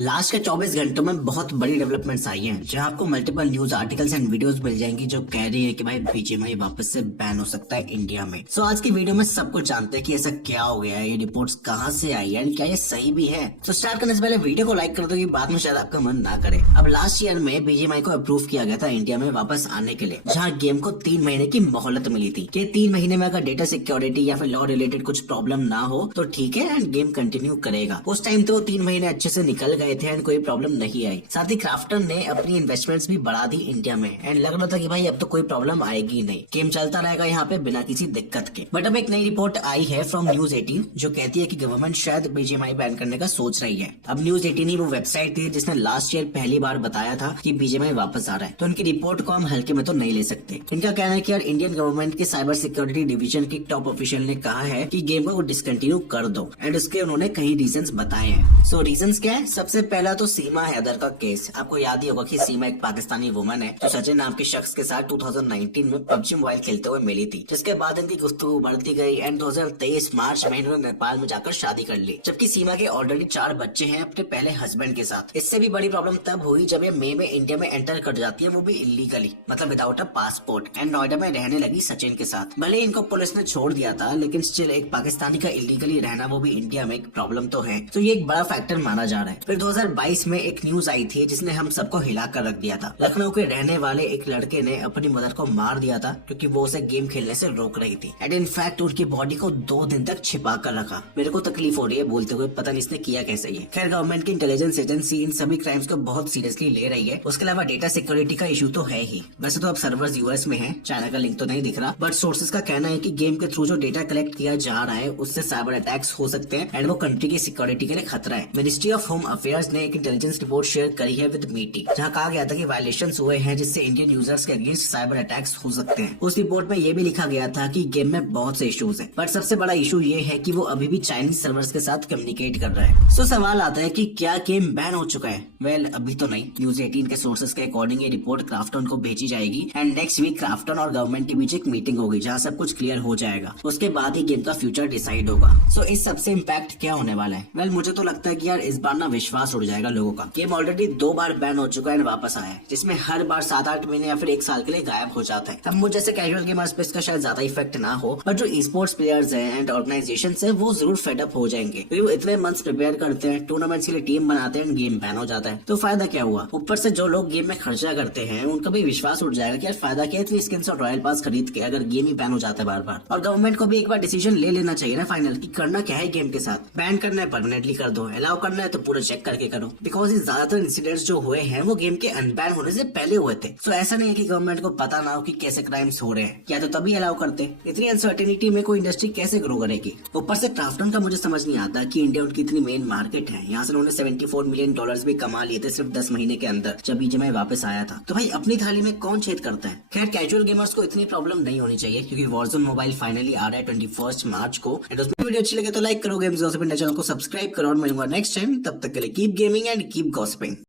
Last के 24 घंटों में बहुत बड़ी डेवलपमेंट्स आई हैं, जहां आपको multiple news articles and videos मिल जाएंगी जो कह रही है कि भाई बीजीएमआई वापस से बैन हो सकता है इंडिया में। सो आज की वीडियो में सब कुछ जानते हैं कि ऐसा क्या हो गया है, ये रिपोर्ट्स कहां से आई है, क्या ये सही भी है। तो स्टार्ट करने से पहले वीडियो को लाइक कर दो कि बाद में शायद आपका मन ना करे। अब लास्ट ईयर में बीजीएमआई को अप्रूव किया गया था इंडिया में वापस आने के लिए, जहाँ गेम को 3 महीने की मोहलत मिली थी कि 3 महीने में अगर डेटा सिक्योरिटी या फिर लॉ रिलेटेड कुछ प्रॉब्लम ना हो तो ठीक है एंड गेम कंटिन्यू करेगा। उस टाइम तो 3 महीने अच्छे से निकल गए थे एंड कोई प्रॉब्लम नहीं आई। साथ ही क्राफ्टन ने अपनी इन्वेस्टमेंट्स भी बढ़ा दी इंडिया में एंड लग रहा था कि भाई अब तो कोई प्रॉब्लम आएगी ही नहीं, गेम चलता रहेगा यहाँ पे बिना किसी दिक्कत के। बट अब एक नई रिपोर्ट आई है फ्रॉम न्यूज 18 जो कहती है कि गवर्नमेंट शायद बीजीएमआई बैन करने का सोच रही है। अब न्यूज 18 ही वो वेबसाइट थी जिसने लास्ट ईयर पहली बार बताया था कि बीजीएमआई वापस आ रहा है, तो उनकी रिपोर्ट को हम हल्के में तो नहीं ले सकते। इनका कहना है कि यार इंडियन गवर्नमेंट के साइबर सिक्योरिटी डिवीजन के टॉप ऑफिशियल ने कहा है कि गेम को डिसकंटिन्यू कर दो एंड उसके उन्होंने कई रीजंस बताए हैं। सो रीजंस क्या है? सबसे पहला तो सीमा हैदर का केस। आपको याद ही होगा कि सीमा एक पाकिस्तानी वुमन है जो सचिन नाम के शख्स के साथ 2019 में पबजी मोबाइल खेलते हुए मिली थी, जिसके बाद इनकी गुफ्तगू बढ़ती गई एंड 2023 मार्च में इन्होंने नेपाल में जाकर शादी कर ली, जबकि सीमा के ऑलरेडी 4 बच्चे हैं अपने पहले हस्बैंड के साथ। इससे भी बड़ी प्रॉब्लम तब हुई जब ये मई में इंडिया में एंटर कर जाती है, वो भी इलीगली, मतलब without a passport, and Noida में रहने लगी सचिन के साथ। भले इनको पुलिस ने छोड़ दिया था लेकिन स्टिल एक पाकिस्तानी का इलीगली रहना वो भी इंडिया में एक प्रॉब्लम तो है, तो ये एक बड़ा फैक्टर माना जा रहा है। फिर 2022 में एक न्यूज आई थी जिसने हम सबको हिला कर रख दिया था। लखनऊ के रहने वाले एक लड़के ने अपनी मदर को मार दिया था क्योंकि वो उसे गेम खेलने से रोक रही थी एंड इनफैक्ट उनकी बॉडी को 2 दिन तक छिपा कर रखा। मेरे को तकलीफ हो रही है बोलते हुए, पता नहीं इसने किया कैसे ये। खैर गवर्नमेंट की इंटेलिजेंस एजेंसी इन सभी क्राइम्स को बहुत सीरियसली ले रही है। उसके अलावा डेटा सिक्योरिटी का इशू तो है ही। वैसे तो अब सर्वर्स यूएस में है, चाइना का लिंक तो नहीं दिख रहा, बट सोर्सेज का कहना है कि गेम के थ्रू जो डेटा कलेक्ट किया जा रहा है उससे साइबर अटैक्स हो सकते हैं एंड वो कंट्री की सिक्योरिटी के लिए खतरा है। मिनिस्ट्री ऑफ होम अफेयर्स ने एक इंटेलिजेंस रिपोर्ट शेयर करी है विद मीटी, जहाँ कहा गया था कि वायलेशंस हुए हैं जिससे इंडियन यूजर्स के अगेंस्ट साइबर अटैक्स हो सकते हैं। उस रिपोर्ट में ये भी लिखा गया था कि गेम में बहुत से इश्यूज हैं, बट सबसे बड़ा इशू ये है कि वो अभी भी चाइनीज सर्वर्स के साथ कम्युनिकेट कर रहा है। सो सवाल आता है कि क्या गेम बैन हो चुका है? वेल अभी तो नहीं। न्यूज 18 के सोर्सेज के अकॉर्डिंग ये रिपोर्ट क्राफ्टन को भेजी जाएगी एंड नेक्स्ट वीक क्राफ्टन और गवर्नमेंट के बीच एक मीटिंग होगी जहाँ सब कुछ क्लियर हो जाएगा। उसके बाद ही गेम का फ्यूचर डिसाइड होगा। सो इस सबसे इम्पैक्ट क्या होने वाला है? वेल मुझे तो लगता है कि यार इस बार ना विश्वास उड़ जाएगा लोगों का। गेम ऑलरेडी 2 बार बैन हो चुका है, वापस आया है, जिसमें हर बार 7-8 महीने या फिर 1 साल के लिए गायब हो जाता है। अब मुझे जैसे कैजुअल गेमर्स पे इसका शायद ज्यादा इफेक्ट ना हो, बट जो ई स्पोर्ट्स प्लेयर्स हैं एंड ऑर्गेनाइजेशंस हैं वो जरूर फेडअप हो जाएंगे, क्योंकि वो इतने मंथ्स प्रिपेयर करते हैं, टूर्नामेंट्स के लिए टीम बनाते हैं, गेम बैन हो जाता है तो फायदा क्या हुआ? ऊपर से जो लोग गेम में खर्चा करते हैं उनका भी विश्वास उठ जाएगा कि यार फायदा क्या है इतनी स्किन्स और रॉयल पास खरीद के अगर गेम ही बैन हो जाता है बार बार। और गवर्नमेंट को भी एक बार डिसीजन ले लेना चाहिए ना फाइनल, की करना क्या है गेम के साथ। बैन करना है परमानेंटली कर दो, अलाउ करना है तो पूरा चेक करके करो, बिकॉज ज्यादातर इंसिडेंट्स जो हुए हैं वो गेम के अनबैन होने से पहले हुए थे। तो ऐसा नहीं है कि गवर्नमेंट को पता ना हो कि कैसे क्राइम्स हो रहे हैं, या तो तभी अलाउ करते। इतनी अनसर्टेनिटी में कोई इंडस्ट्री कैसे ग्रो करेगी? ऊपर से क्राफ्टन का मुझे समझ नहीं आता कि इंडिया उनकी इतनी मेन मार्केट है, यहाँ से उन्होंने $74 मिलियन भी कमा लिए थे सिर्फ 10 महीने के अंदर जब बीजीएमआई वापस आया था। तो भाई अपनी थाली में कौन छेद करता है? खैर कैजुअल गेमर्स को इतनी प्रॉब्लम नहीं होनी चाहिए क्योंकि वॉरज़ोन मोबाइल फाइनली आ रहा है 21 मार्च को एंड उसमें वीडियो अच्छी लगे तो लाइक करो, गेम्स चैनल को सब्सक्राइब करो और मिलूंगा नेक्स्ट टाइम। तब तक के लिए keep gaming and keep gossiping.